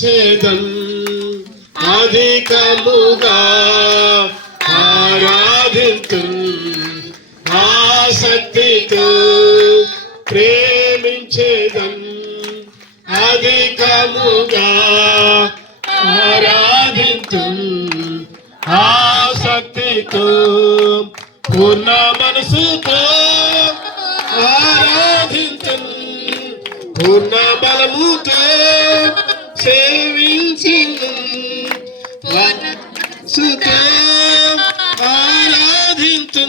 చేదం అధికముగా ఆరాధింతు ఆసక్తితో ప్రేమించేదం అధికముగా ఆరాధింతు ఆసక్తితో పూర్ణ మనసుతో ఆరాధింతు పూర్ణ బలముతో సేవించును మనసుతో ఆరాధించు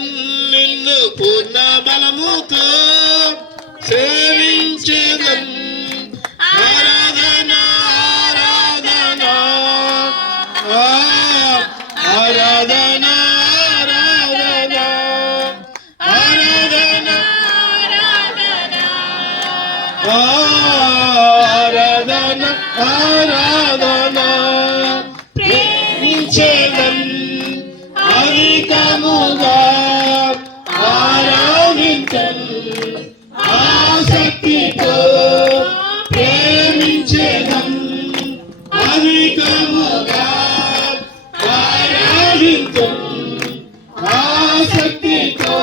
నిన్ను పూర్ణ బలముతో సేవించుదం ఆరాధన ఆరాధన ఆరాధన ఆరాధన ఆరాధన ఆరాధన ప్రేమించేదం అధికముగా ఆరాధించం ఆసక్తితో ప్రేమించేదం అధికముగా ఆరాధించం ఆసక్తితో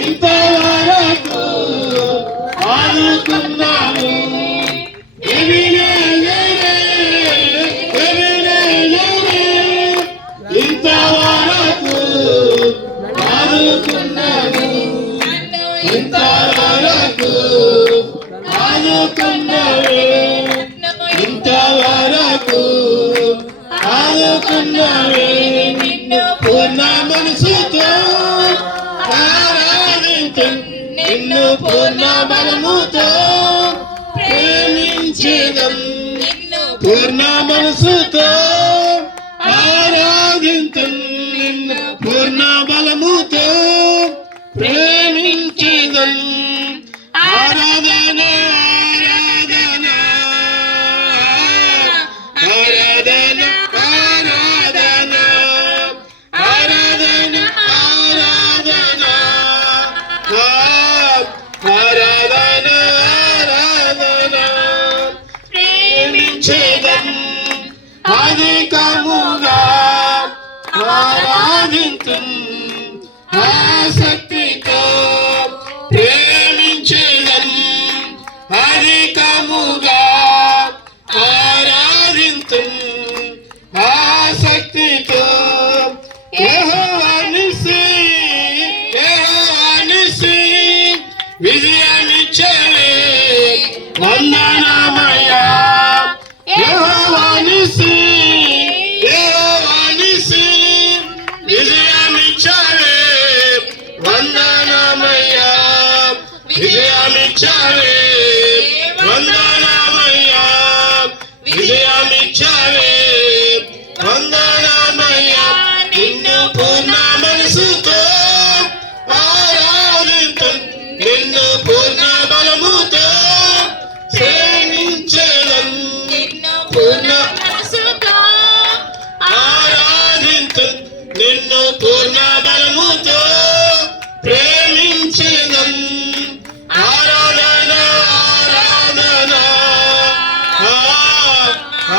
ఇంతవరకు ఆదుకున్నాను ఇంతవరకు ఆదుకున్నాను ఇంతవరకు ఆదుకున్నాను ఇంతవరకు ఆదుకున్నాను నిన్ను పూర్ణ మనసుతో ఆరాధించు నిన్ను పూర్ణ బలముతో ప్రేమించేదం పూర్ణ మనసుతో ఆరాధించు నిన్ను పూర్ణ బలముతో ప్రేమించేదం ఆరాధన ఆరాధన ఆరాధన ఆరాధన ఆరాధన ఆరాధన ఆరాధన ఆరాధన ప్రేమించేదం అధికముగా ఆరాధించు ఆసక్తితో ప్రేమించేదం అధికముగా ఆరాధించు ఆసక్తితో యెహోవా నిస్సి విజయాన్నిచ్చావే వందనమయ్యా యెహోవా నిస్సి విజయాన్నిచ్చావే వందనమయ్యా విజయాన్నిచ్చావే వందనమయ్యా విజయాన్నిచ్చావే వందనమయ్యా నిన్ను పూర్ణ మనసుతో ఆరాధించు నిన్ను పూర్ణ బలముతో సేవించేదం పూర్ణ మనసుతో ఆరాధించు నిన్ను పూర్ణ బలముతో ప్రేమించేదం ఆరాధన ఆరాధన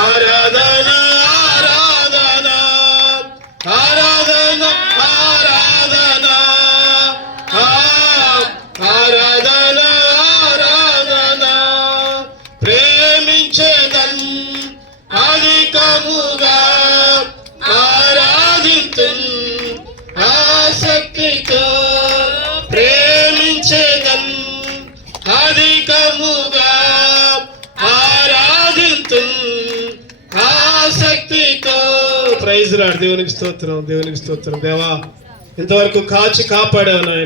ఆరాధన ఆరాధన ఆరాధన ఆరాధన ఆరాధన ఆరాధన ప్రేమించేదం అధికముగా ఆరాధించు ఆసక్తితో ప్రేమించేదం అధికముగా ఆరాధించు ఆసక్తితో ప్రైజ్ లార్డ్ దేవునికి స్తోత్రం దేవునికి స్తోత్రం దేవా ఇంతవరకు కాచి కాపాడావు నాయన